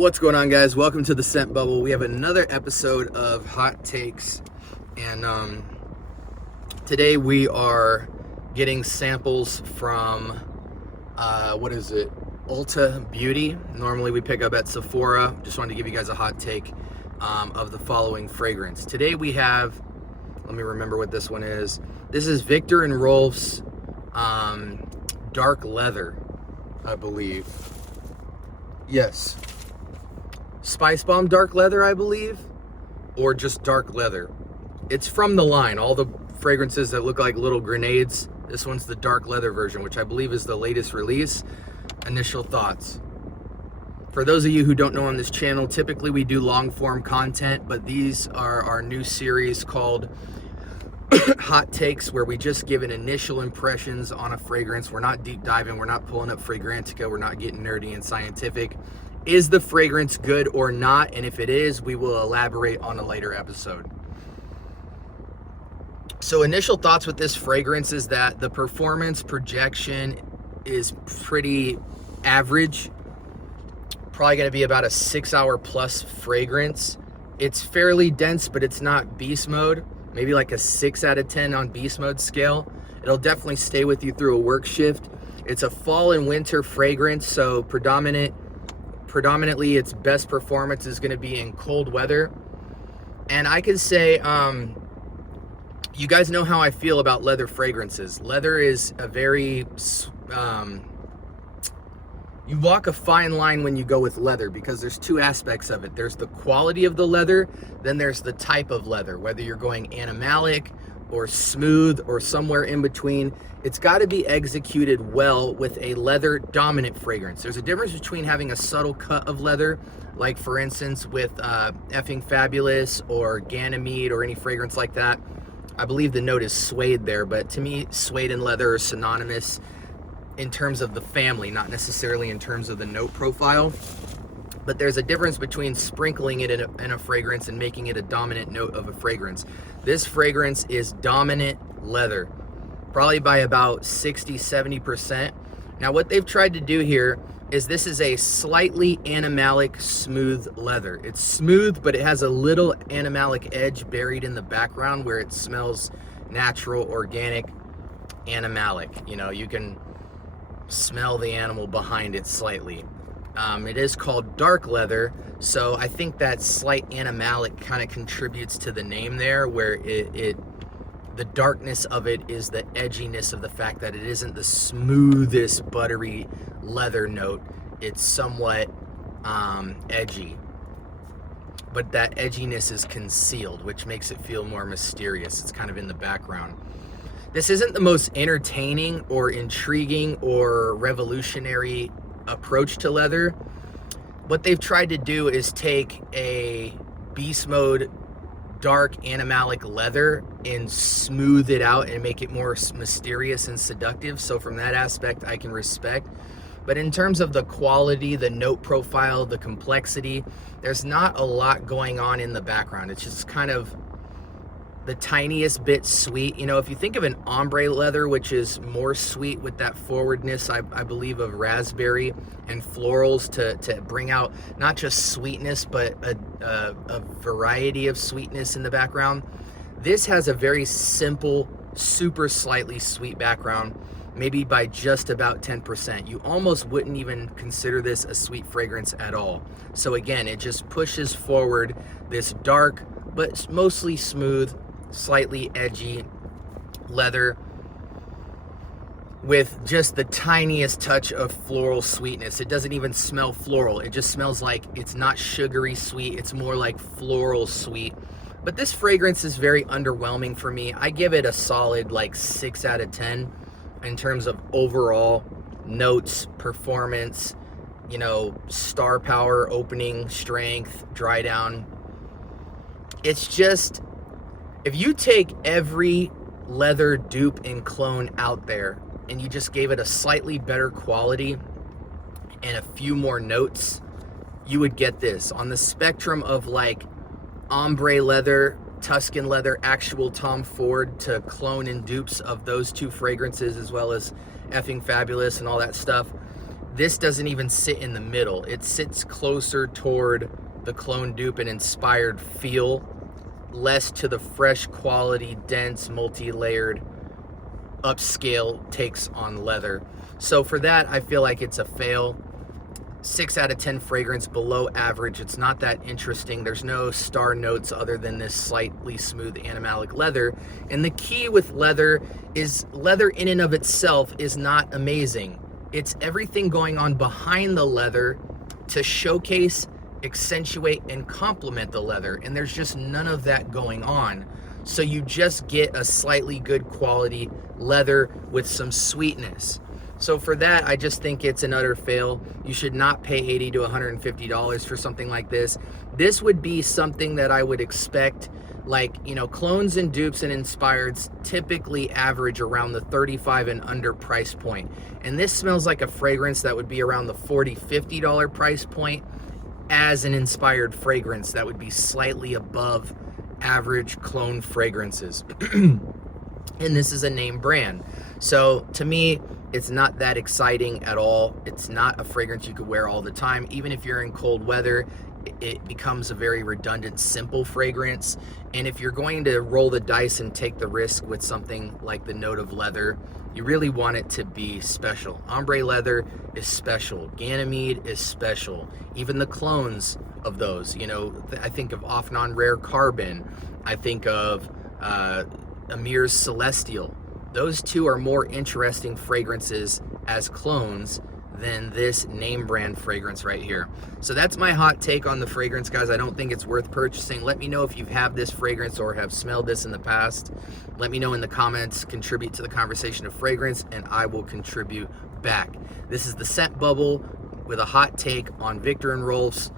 What's going on, guys? Welcome to the Scent Bubble. We have another episode of Hot Takes, and today we are getting samples from Ulta Beauty. Normally we pick up at Sephora. Just wanted to give you guys a hot take of the following fragrance. Today we have, let me remember what this one is. This is Viktor and Rolf's Dark Leather, I believe. Yes. Spicebomb Dark Leather, I believe, or just Dark Leather. It's from the line. All the fragrances that look like little grenades. This one's the Dark Leather version, which I believe is the latest release. Initial thoughts. For those of you who don't know on this channel, typically we do long form content, but these are our new series called Hot Takes, where we just give an initial impressions on a fragrance. We're not deep diving, we're not pulling up Fragrantica, we're not getting nerdy and scientific. Is the fragrance good or not? And if it is, we will elaborate on a later episode. So initial thoughts with this fragrance is that the performance projection is pretty average. Probably going to be about a 6-hour plus fragrance. It's fairly dense, but it's not beast mode. Maybe like a 6 out of 10 on beast mode scale. It'll definitely stay with you through a work shift. It's a fall and winter fragrance, so predominantly its best performance is going to be in cold weather. And I can say, you guys know how I feel about leather fragrances. Leather is a very, you walk a fine line when you go with leather, because there's two aspects of it. There's the quality of the leather, then there's the type of leather, whether you're going animalic or smooth or somewhere in between. It's got to be executed well with a leather dominant fragrance. There's a difference between having a subtle cut of leather, like for instance with Effing Fabulous or Ganymede or any fragrance like that. I believe the note is suede there, but to me suede and leather are synonymous in terms of the family, not necessarily in terms of the note profile. But there's a difference between sprinkling it in a fragrance and making it a dominant note of a fragrance. This fragrance is dominant leather, probably by about 60-70%. Now what they've tried to do here is this is a slightly animalic smooth leather. It's smooth, but it has a little animalic edge buried in the background where it smells natural, organic, animalic. You know, you can smell the animal behind it slightly. It is called dark leather, so I think that slight animalic kind of contributes to the name there, where the darkness of it is the edginess of the fact that it isn't the smoothest buttery leather note. It's somewhat edgy, but that edginess is concealed, which makes it feel more mysterious. It's kind of in the background. This isn't the most entertaining or intriguing or revolutionary approach to leather. What they've tried to do is take a beast mode dark animalic leather and smooth it out and make it more mysterious and seductive. So from that aspect I can respect. But in terms of the quality, the note profile, the complexity, there's not a lot going on in the background. It's just kind of the tiniest bit sweet. You know, if you think of an ombre leather, which is more sweet with that forwardness, I believe, of raspberry and florals to bring out not just sweetness, but a variety of sweetness in the background. This has a very simple, super slightly sweet background, maybe by just about 10%. You almost wouldn't even consider this a sweet fragrance at all. So again, it just pushes forward this dark, but mostly smooth, slightly edgy leather with just the tiniest touch of floral sweetness. It doesn't even smell floral. It just smells like it's not sugary sweet. It's more like floral sweet. But this fragrance is very underwhelming for me. I give it a solid like 6 out of 10 in terms of overall notes, performance, you know, star power, opening, strength, dry down. It's just, if you take every leather dupe and clone out there and you just gave it a slightly better quality and a few more notes, you would get this. On the spectrum of like ombre leather, Tuscan leather, actual Tom Ford to clone and dupes of those two fragrances, as well as Effing Fabulous and all that stuff, this doesn't even sit in the middle. It sits closer toward the clone dupe and inspired feel, less to the fresh quality, dense, multi-layered, upscale takes on leather. So for that, I feel like it's a fail. 6 out of 10 fragrance, below average. It's not that interesting. There's no star notes other than this slightly smooth animalic leather. And the key with leather is leather in and of itself is not amazing. It's everything going on behind the leather to showcase, accentuate, and complement the leather. And there's just none of that going on. So you just get a slightly good quality leather with some sweetness. So for that, I just think it's an utter fail. You should not pay $80 to $150 for something like this. This would be something that I would expect, like, you know, clones and dupes and inspireds typically average around the $35 and under price point. And this smells like a fragrance that would be around the $40, $50 price point as an inspired fragrance that would be slightly above average clone fragrances. And this is a name brand. So to me, it's not that exciting at all. It's not a fragrance you could wear all the time. Even if you're in cold weather, it becomes a very redundant, simple fragrance. And if you're going to roll the dice and take the risk with something like the note of leather, you really want it to be special. Ombre leather is special. Ganymede is special. Even the clones of those, you know, I think of Off Non-Rare Carbon. I think of Amir's Celestial. Those two are more interesting fragrances as clones than this name brand fragrance right here. So that's my hot take on the fragrance, guys. I don't think it's worth purchasing. Let me know if you have this fragrance or have smelled this in the past. Let me know in the comments, contribute to the conversation of fragrance, and I will contribute back. This is the Scent Bubble with a hot take on Viktor and Rolf's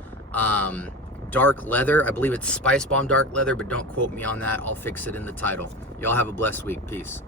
dark leather. I believe it's Spicebomb dark leather, but don't quote me on that. I'll fix it in the title. Y'all have a blessed week. Peace.